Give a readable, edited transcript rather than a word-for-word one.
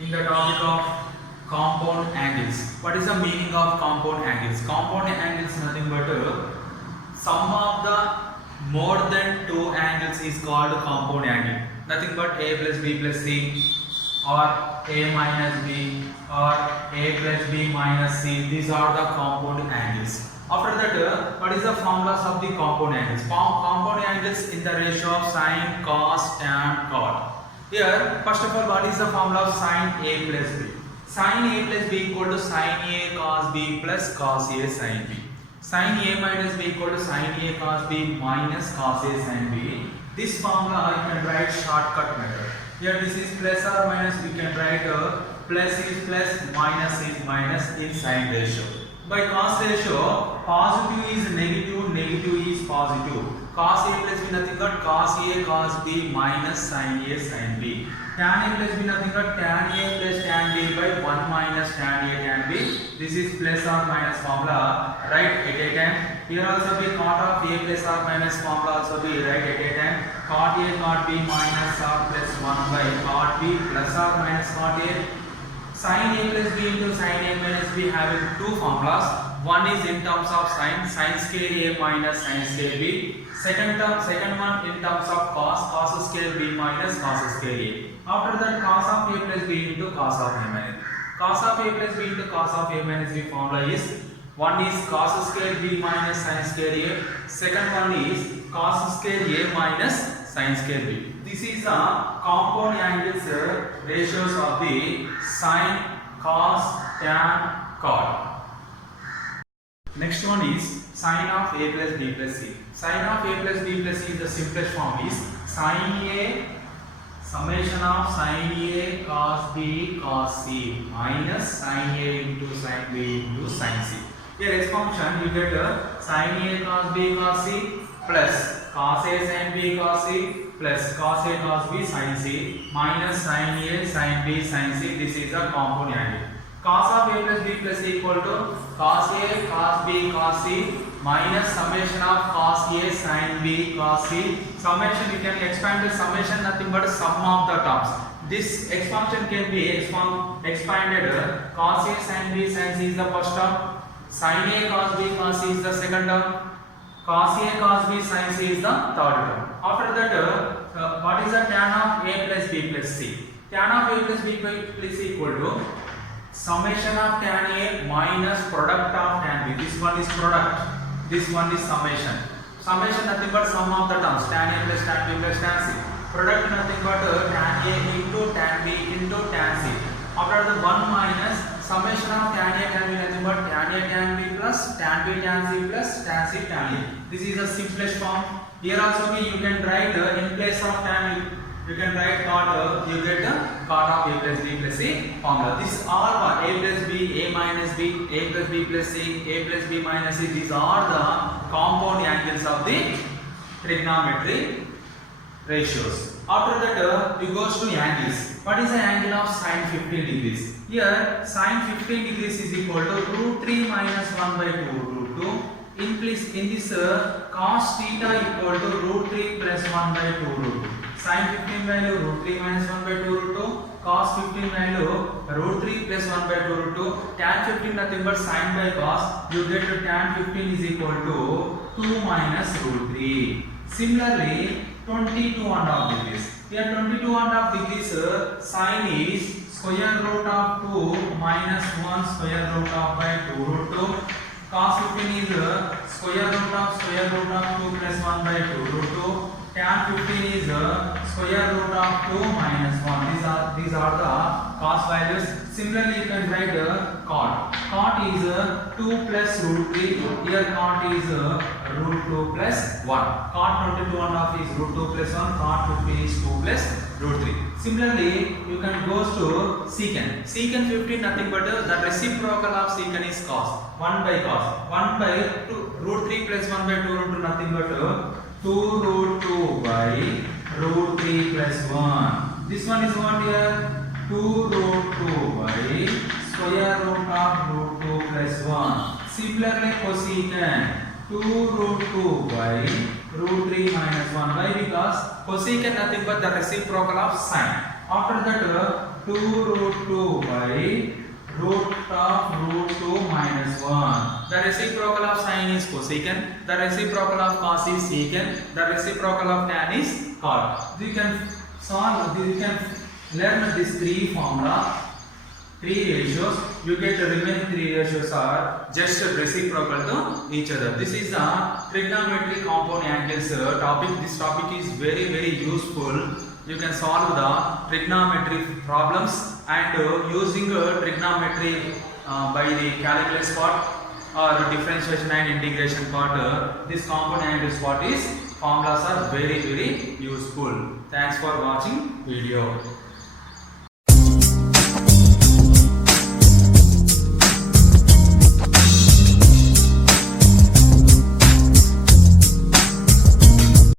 in the topic of compound angles. What is the meaning of compound angles? Compound angles is nothing but sum of the more than two angles is called compound angle. Nothing but a plus b plus c or a minus b or a plus b minus c. These are the compound angles. After that, what is the formulas of the compound angles? Compound angles in the ratio of sine, cos, tan, cot. Here, first of all, what is the formula of sine a plus b? Sine a plus b equal to sine a cos b plus cos a sine b. Sine a minus b equal to sine a cos b minus cos a sine b. This formula you can write shortcut method. Here this is plus or minus, we can write plus is plus, minus is minus in sine ratio. By cos ratio, positive is negative, negative is positive. Cos a plus b nothing but cos a cos b minus sin a sin b. Tan a plus b nothing but tan a plus tan b by 1 minus tan a tan b. This is plus or minus formula. Right at a time. Here also be cot of a plus or minus formula also be right at a time. Cot a cot b minus or plus 1 by cot b plus or minus cot a. Sin a plus b into sin a minus b having two formulas. One is in terms of sin scale a minus sin scale b. Second one in terms of cos scale b minus cos scale a. After that, cos of a plus b into cos of a minus b. Cos of a plus b into cos of a minus b formula is one is cos scale b minus sin scale a. Second one is cos scale a minus sin scale b. This is the compound angles ratios of the sine, cos, tan, cot. Next one is sine of a plus b plus c. Sine of a plus b plus c, the simplest form is sine a summation of sine a cos b cos c minus sine a into sine b into sine c. Here expansion you get sine a cos b cos c plus cos a sin b cos c plus cos a cos b sin c minus sin a sin b sin c. This is a compound angle. Cos of a plus b plus c equal to cos a cos b cos c minus summation of cos a sin b cos c. Summation you can expand the summation nothing but sum of the terms. This expansion can be expanded. Cos a sin b sin c is the first term. Sin a cos b cos c is the second term. Cos a cos b sin c is the third term. After that, what is the tan of a plus b plus c? Tan of a plus b plus c equal to summation of tan a minus product of tan b. This one is product. This one is summation. Summation nothing but sum of the terms. Tan a plus tan b plus tan c. Product nothing but tan a into tan b into tan c. After the 1 minus summation of tan a tan b nothing but tan a tan b plus tan b tan c plus tan c tan a. This is the simplest form. Here also you can write in place of tan you can write cot, you get cot of a plus b plus c formula. This all are a plus b, a minus b, a plus b plus c, a plus b minus c. These are the compound angles of the trigonometry ratios. After that, we goes to angles. What is the angle of sine 15 degrees? Here, sine 15 degrees is equal to root 3 minus 1 by 2 root 2. In this cos theta equal to root 3 plus 1 by 2 root 2. Sin 15 value root 3 minus 1 by 2 root 2. Cos 15 value root 3 plus 1 by 2 root 2. Tan 15 nothing but sin by cos. You get tan 15 is equal to 2 minus root 3. Similarly, 22.5 degrees. Here 22.5 degrees sin is square root of 2 minus 1 square root of by 2 root 2. Cos 15 is square root of 2 plus 1 by 2 root 2. Tan 15 is square root of 2 minus 1. These are the cos values. Similarly, you can write cot. Cot is 2 plus root 3. Here cot is root 2 plus 1. Cot 22.5 is root 2 plus 1. Cot 15 is 2 plus root 3. Similarly, you can go to secant. Secant 15 nothing but the reciprocal of secant is cos. 1 by cos. 1 by 2, root 3 plus 1 by 2 root 2 nothing but 2 root 2 by root 3 plus 1. This one is what here? 2 root 2 by square root of root 2 plus 1. Similarly, cosecant 2 root 2 by root 3 minus 1. Why? Because cosecant nothing but the reciprocal of sine. After that 2 root 2 by root of root 2 minus 1. The reciprocal of sine is cosecant. The reciprocal of cos is secant. The reciprocal of tan is cot. You can solve. You can learn these three formula. 3 ratios, you get the remaining 3 ratios are just reciprocal to each other. This is the trigonometry compound angles topic. This topic is very useful. You can solve the trigonometry problems and using trigonometry by the calculus part or differentiation and integration part. This compound angles part is formulas are very useful. Thanks for watching video.